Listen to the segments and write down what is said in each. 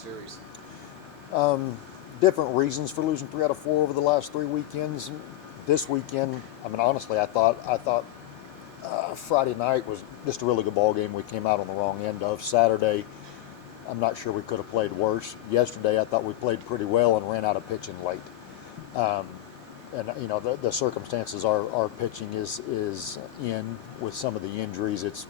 series? Different reasons for losing 3 out of 4 over the last 3 weekends. This weekend, I mean, honestly, I thought Friday night was just a really good ball game. We came out on the wrong end of Saturday. I'm not sure we could have played worse. Yesterday, I thought we played pretty well and ran out of pitching late. Um, and you know the circumstances our pitching is in with some of the injuries. It's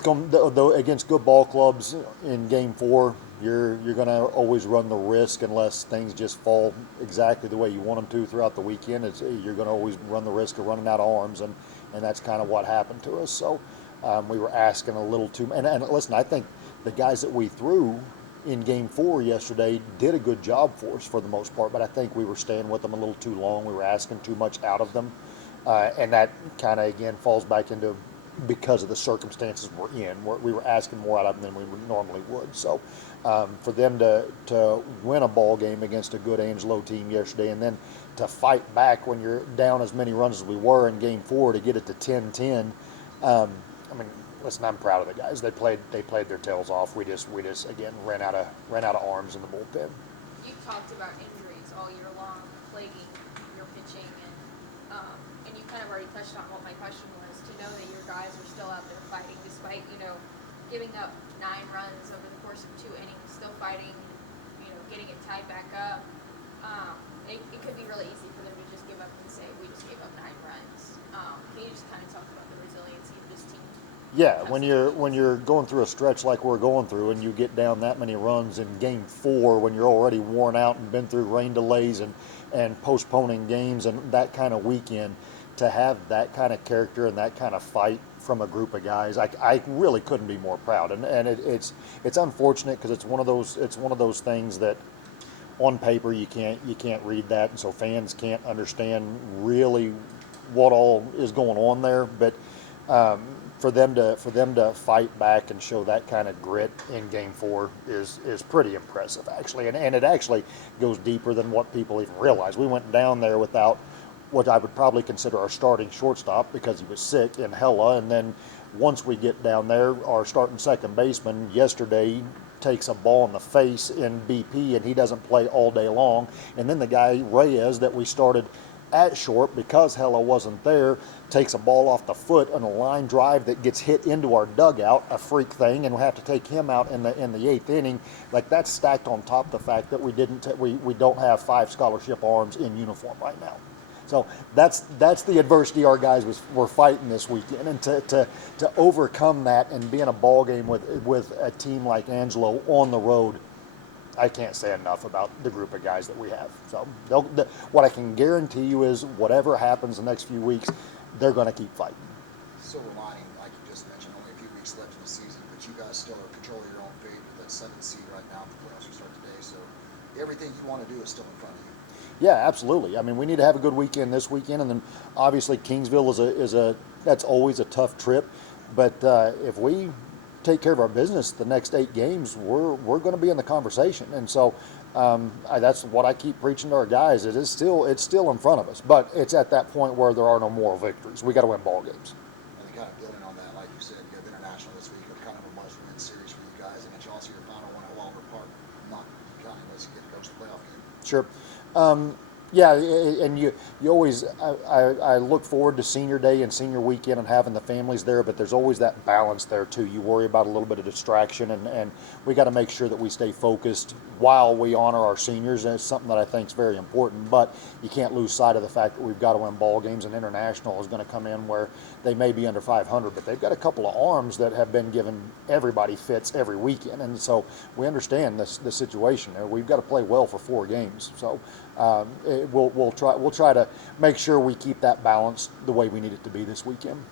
going though against good ball clubs in Game 4. You're going to always run the risk unless things just fall exactly the way you want them to throughout the weekend. You're going to always run the risk of running out of arms, and that's kind of what happened to us. So we were asking a little too. And listen, I think the guys that we threw in Game 4 yesterday did a good job for us for the most part, but I think we were staying with them a little too long. We were asking too much out of them, and that kind of again falls back into because of the circumstances we're in. We were asking more out of them than we normally would. So for them to win a ball game against a good Angelo team yesterday, and then to fight back when you're down as many runs as we were in Game 4 to get it to 10-10. I mean, listen, I'm proud of the guys. They played their tails off. We just again ran out of arms in the bullpen. You've talked about injuries all year long plaguing your pitching, and you kind of already touched on what my question was. To know that your guys are still out there fighting despite giving up 9 runs over the course of 2 innings, still fighting, getting it tied back up. It could be really easy for them to just give up and say, we just gave up 9 runs. Can you just kind of talk about the resiliency of this team? Yeah, when you're going through a stretch like we're going through, and you get down that many runs in Game 4, when you're already worn out and been through rain delays and postponing games and that kind of weekend, to have that kind of character and that kind of fight from a group of guys, I really couldn't be more proud. And it's unfortunate because it's one of those things that on paper you can't read that, and so fans can't understand really what all is going on there. But for them to fight back and show that kind of grit in Game 4 is pretty impressive, actually, and it actually goes deeper than what people even realize. We went down there without what I would probably consider our starting shortstop because he was sick in Hella, and then once we get down there, our starting second baseman yesterday takes a ball in the face in BP, and he doesn't play all day long. And then the guy Reyes that we started at short because Hella wasn't there takes a ball off the foot on a line drive that gets hit into our dugout, a freak thing, and we have to take him out in the 8th inning. Like, that's stacked on top of the fact that we don't have 5 scholarship arms in uniform right now. So that's the adversity our guys were fighting this weekend, and to overcome that and be in a ball game with a team like Angelo on the road, I can't say enough about the group of guys that we have. So what I can guarantee you is whatever happens the next few weeks, they're going to keep fighting. Silver lining, like you just mentioned, only a few weeks left in the season, but you guys still are controlling your own fate with that 7th seed right now. The playoffs will start today, so everything you want to do is still in front of you. Yeah, absolutely. I mean, we need to have a good weekend this weekend, and then obviously Kingsville is that's always a tough trip. But if we take care of our business the next 8 games, we're going to be in the conversation. And so that's what I keep preaching to our guys. It's still in front of us, but it's at that point where there are no moral victories. We got to win ball games. And then kind of building on that, like you said, you have International this week, kind of a must-win series for you guys, and it's also your final one at Walter Park. Not counting unless you get to go to the playoff game. Sure. Yeah, and you always, I look forward to senior day and senior weekend and having the families there, but there's always that balance there too. You worry about a little bit of distraction, and we got to make sure that we stay focused while we honor our seniors, and it's something that I think is very important. But you can't lose sight of the fact that we've got to win ball games, and International is going to come in where they may be under 500, but they've got a couple of arms that have been given everybody fits every weekend, and so we understand the situation. We've got to play well for 4 games, so we'll try to make sure we keep that balance the way we need it to be this weekend.